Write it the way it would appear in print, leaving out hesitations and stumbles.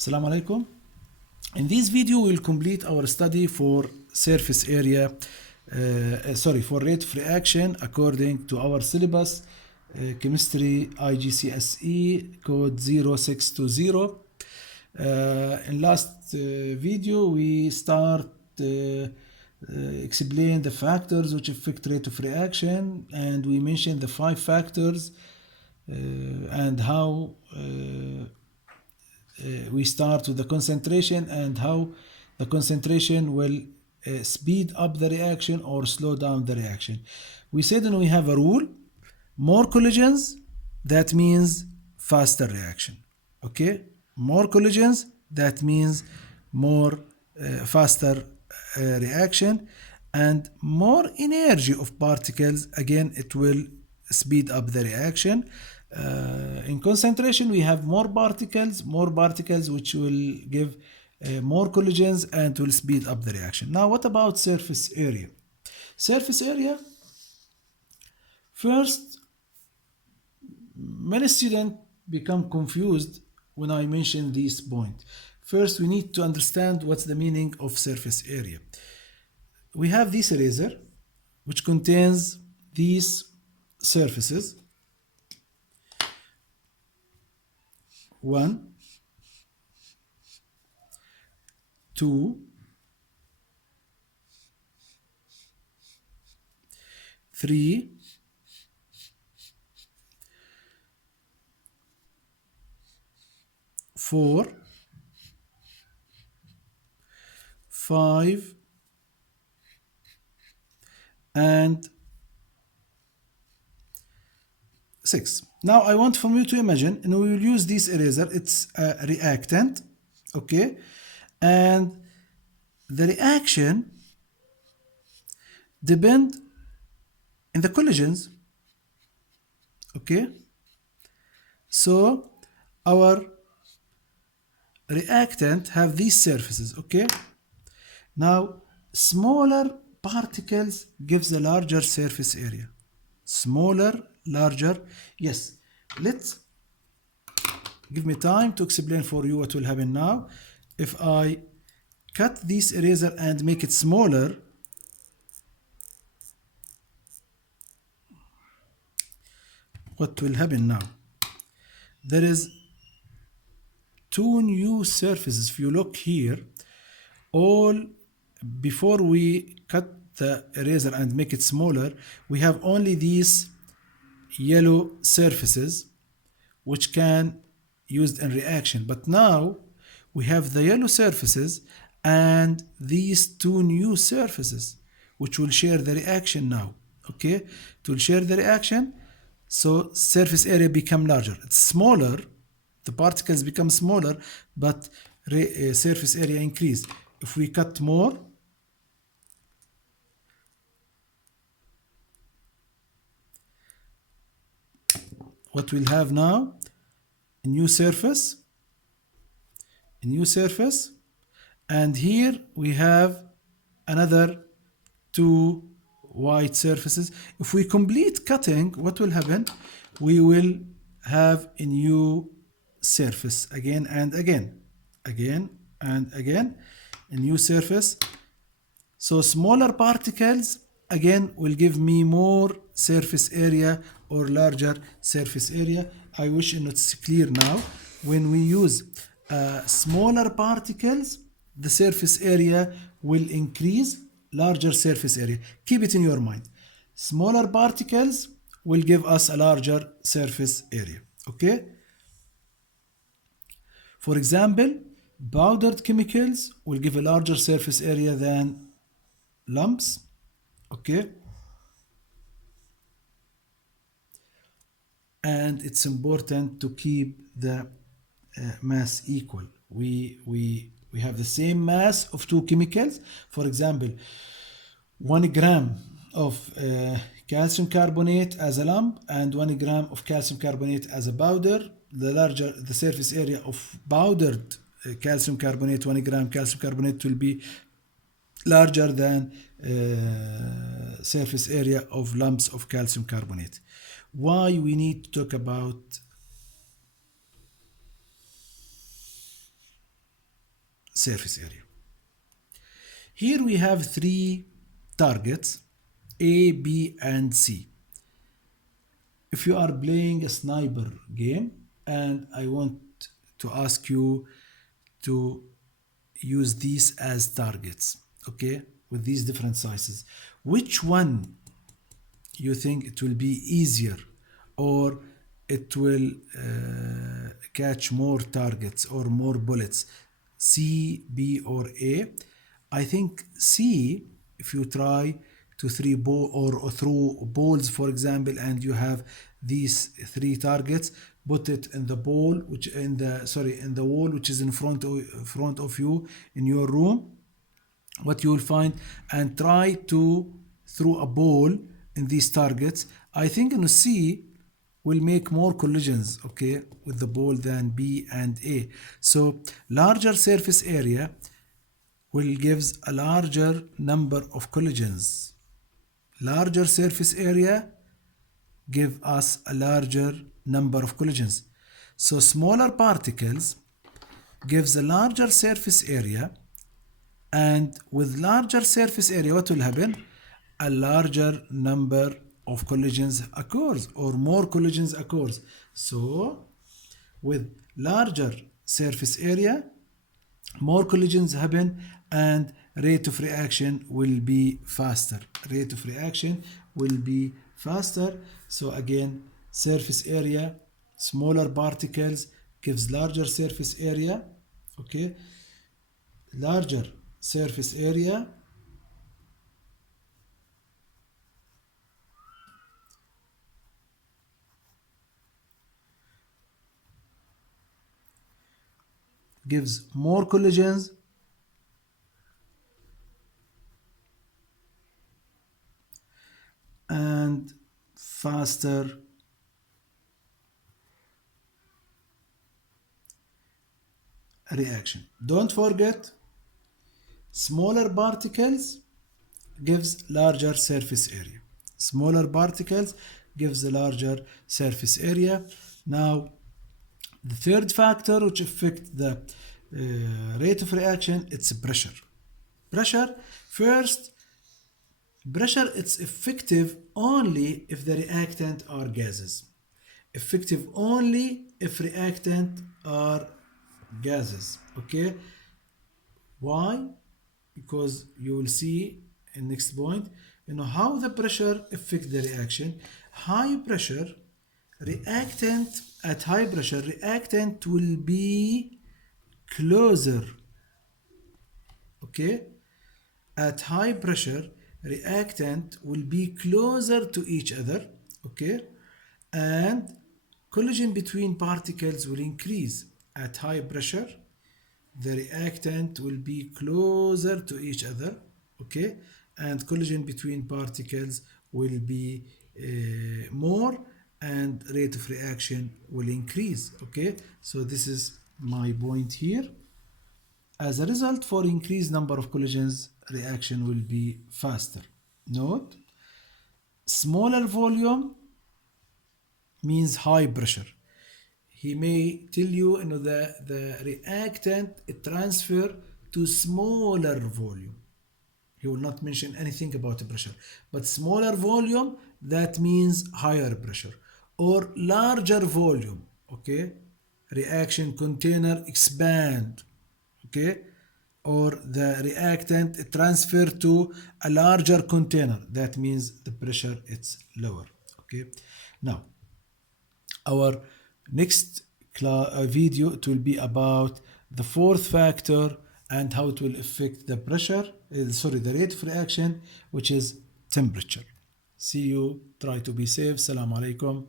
Assalamu alaikum. In this video, we'll complete our study for surface area, for rate of reaction according to our syllabus, chemistry igcse code 0620. In last video, we start explain the factors which affect rate of reaction, and we mentioned the 5 factors and how we start with the concentration and how the concentration will speed up the reaction or slow down the reaction. We said and we have a rule: more collisions, that means faster reaction. Okay, more collisions, that means more faster reaction, and more energy of particles, again it will speed up the reaction. In concentration, we have more particles which will give more collisions and will speed up the reaction. Now, what about surface area? Surface area, first, many students become confused when I mention this point. First, we need to understand what's the meaning of surface area. We have this eraser which contains these surfaces. 1, 2, 3, 4, 5, and 6. Now I want from you to imagine, and we will use this eraser, it's a reactant, okay? And the reaction depend in the collisions, okay? So our reactant have these surfaces, okay? Now smaller particles gives a larger surface area. Smaller, larger, yes. Let's give me time to explain for you what will happen now. If I cut this eraser and make it smaller, what will happen now? There is 2 new surfaces. If you look here, all before we cut the eraser and make it smaller, we have only these yellow surfaces which can used in reaction. But now we have the yellow surfaces and these 2 new surfaces which will share the reaction now. Okay, it will share the reaction, so surface area become larger. It's smaller, the particles become smaller, but surface area increase. If we cut more, what we'll have now, a new surface, and here we have another 2 white surfaces. If we complete cutting, what will happen? We will have a new surface again and again, a new surface. So smaller particles again will give me more surface area or larger surface area. I wish it's clear now. When we use smaller particles, the surface area will increase, larger surface area. Keep it in your mind. Smaller particles will give us a larger surface area. Okay? For example, powdered chemicals will give a larger surface area than lumps. Okay? And it's important to keep the mass equal. We have the same mass of 2 chemicals. For example, 1 gram of calcium carbonate as a lump and 1 gram of calcium carbonate as a powder. The larger the surface area of powdered calcium carbonate, 1 gram calcium carbonate, will be larger than surface area of lumps of calcium carbonate. Why we need to talk about surface area. Here we have three targets, A, B, and C. If you are playing a sniper game and I want to ask you to use these as targets, okay, with these different sizes, which one you think it will be easier or it will catch more targets or more bullets, C, B, or A? I think C, if you try to three ball or throw balls, for example, and you have these three targets, put it in the ball, which in the sorry in the wall, which is in front of you in your room, what you will find, and try to throw a ball in these targets. I think in C will make more collisions, okay, with the ball than B and A. So larger surface area will gives a larger number of collisions. Larger surface area give us a larger number of collisions. So smaller particles gives a larger surface area, and with larger surface area, what will happen? A larger number of collisions occurs or more collisions occurs. So with larger surface area, more collisions happen and rate of reaction will be faster. Rate of reaction will be faster. So again, surface area, smaller particles gives larger surface area, okay? Larger surface area gives more collisions and faster reaction. Don't forget, smaller particles gives larger surface area. Smaller particles gives a larger surface area. Now, the third factor which affect the rate of reaction, it's pressure. Pressure, first, pressure it's effective only if the reactant are gases. Effective only if reactant are gases, okay? Why? Because you will see in next point, how the pressure affect the reaction. High pressure reactant, at high pressure reactant will be closer, okay? At high pressure reactant will be closer to each other, okay? And collision between particles will increase. At high pressure the reactant will be closer to each other, okay, and collision between particles will be more, and rate of reaction will increase, okay. So this is my point here. As a result, for increased number of collisions, reaction will be faster. Note, smaller volume means high pressure. He may tell you, the reactant transfer to smaller volume. He will not mention anything about the pressure. But smaller volume, that means higher pressure. Or larger volume, okay? Reaction container expand, okay? Or the reactant transfer to a larger container. That means the pressure is lower, okay? Now, our next video, it will be about the fourth factor and how it will affect the pressure, the rate of reaction, which is temperature. See you. Try to be safe. Assalamu alaikum.